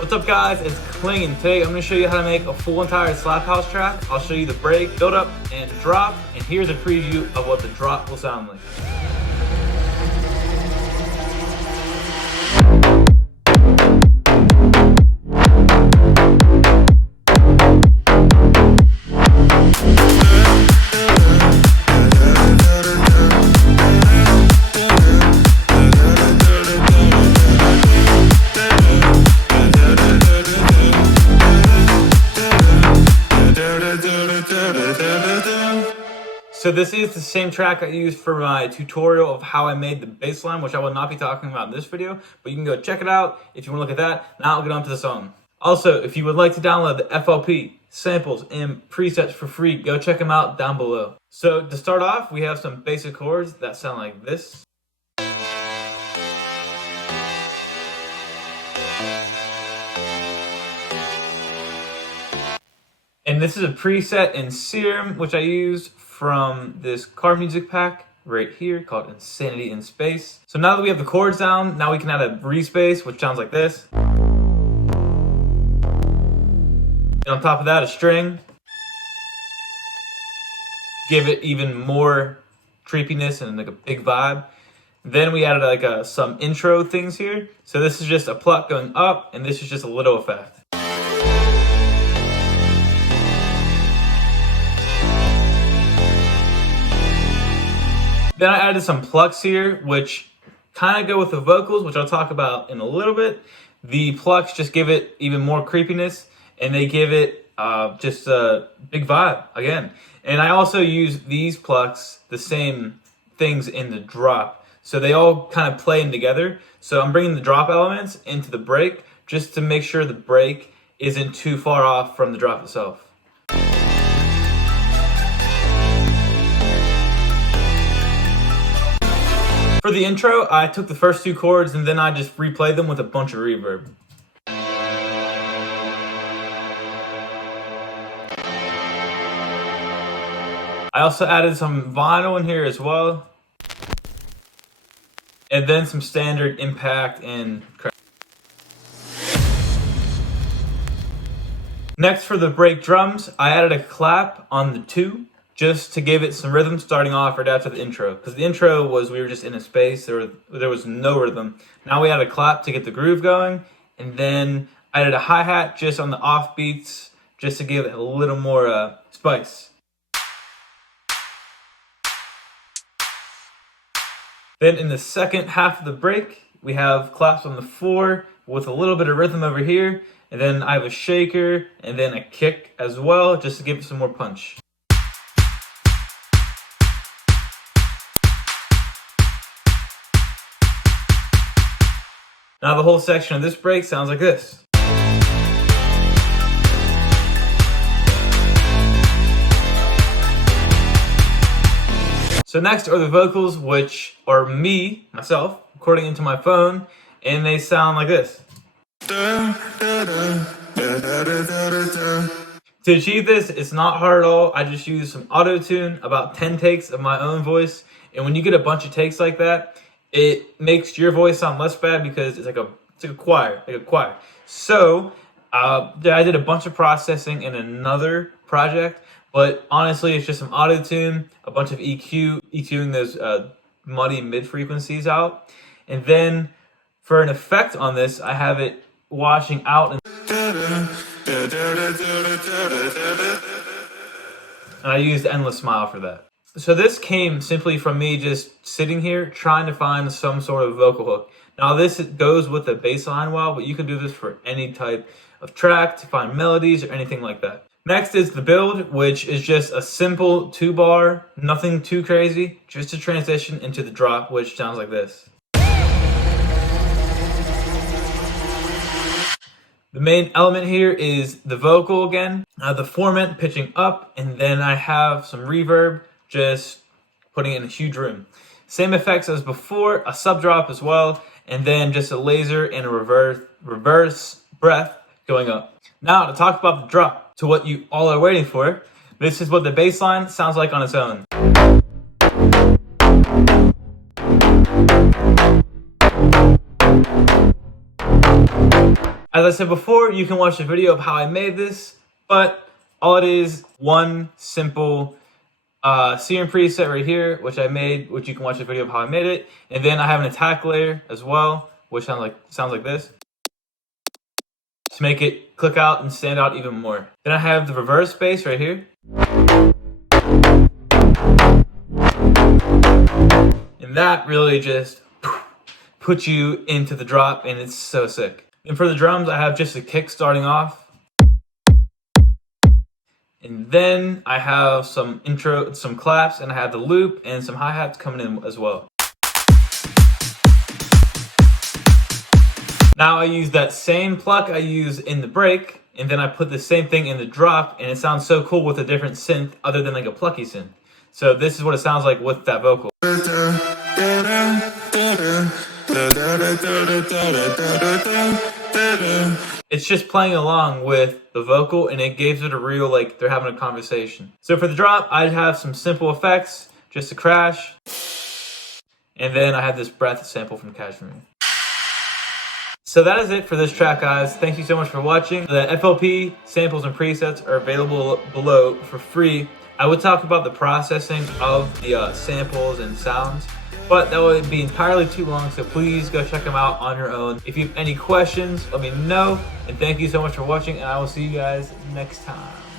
What's up guys, it's Kling, and today I'm going to show you how to make a full entire slap house track. I'll show you the break, build up, and drop, and here's a preview of what the drop will sound like. So this is the same track I used for my tutorial of how I made the bass line, which I will not be talking about in this video, but you can go check it out if you want to look at that. Now I'll get on to the song. Also, if you would like to download the FLP, samples, and presets for free, go check them out down below. So to start off, we have some basic chords that sound like this. And this is a preset in Serum, which I used from this Chords music pack right here called Insanity in Space. So now that we have the chords down, now we can add a respace, which sounds like this. And on top of that, a string. Give it even more creepiness and like a big vibe. Then we added like some intro things here. So this is just a pluck going up, and this is just a little effect. Then I added some plucks here, which kind of go with the vocals, which I'll talk about in a little bit. The plucks just give it even more creepiness, and they give it just a big vibe again. And I also use these plucks, the same things in the drop. So they all kind of play in together. So I'm bringing the drop elements into the break just to make sure the break isn't too far off from the drop itself. For the intro, I took the first two chords and then I just replayed them with a bunch of reverb. I also added some vinyl in here as well. And then some standard impact and crash. Next, for the break drums, I added a clap on the 2. Just to give it some rhythm starting off right after the intro. Because the intro was, we were just in a space, there was no rhythm. Now we add a clap to get the groove going, and then I added a hi-hat just on the off beats, just to give it a little more spice. Then in the second half of the break, we have claps on the 4 with a little bit of rhythm over here, and then I have a shaker, and then a kick as well, just to give it some more punch. Now the whole section of this break sounds like this. So next are the vocals, which are myself, recording into my phone, and they sound like this. To achieve this, it's not hard at all. I just use some auto-tune, about 10 takes of my own voice, and when you get a bunch of takes like that, it makes your voice sound less bad because it's like a choir, So I did a bunch of processing in another project, but honestly, it's just some auto-tune, a bunch of EQing those muddy mid frequencies out, and then for an effect on this, I have it washing out, and I used Endless Smile for that. So this came simply from me just sitting here trying to find some sort of vocal hook. Now this goes with the bass line well, but you can do this for any type of track to find melodies or anything like that. Next is the build, which is just a simple 2-bar, nothing too crazy, just to transition into the drop, which sounds like this. The main element here is the vocal again, the formant pitching up, and then I have some reverb, just putting it in a huge room. Same effects as before, a sub drop as well, and then just a laser and a reverse breath going up. Now to talk about the drop, to what you all are waiting for, this is what the bass line sounds like on its own. As I said before, you can watch the video of how I made this, but all it is, one simple serum preset right here, which I made, which you can watch the video of how I made it. And then I have an attack layer as well, which sounds like this, to make it click out and stand out even more. Then I have the reverse bass right here. And that really just puts you into the drop, and it's so sick. And for the drums, I have just a kick starting off. And then I have some intro, some claps, and I have the loop and some hi-hats coming in as well. Now I use that same pluck I use in the break, and then I put the same thing in the drop, and it sounds so cool with a different synth other than like a plucky synth. So this is what it sounds like with that vocal. It's just playing along with the vocal, and it gives it a real, like, they're having a conversation. So for the drop, I'd have some simple effects, just a crash, and then I have this breath sample from Cashmere. So that is it for this track, guys. Thank you so much for watching. The FLP samples and presets are available below for free. I would talk about the processing of the samples and sounds, but that would be entirely too long, so please go check them out on your own. If you have any questions, let me know, and thank you so much for watching, and I will see you guys next time.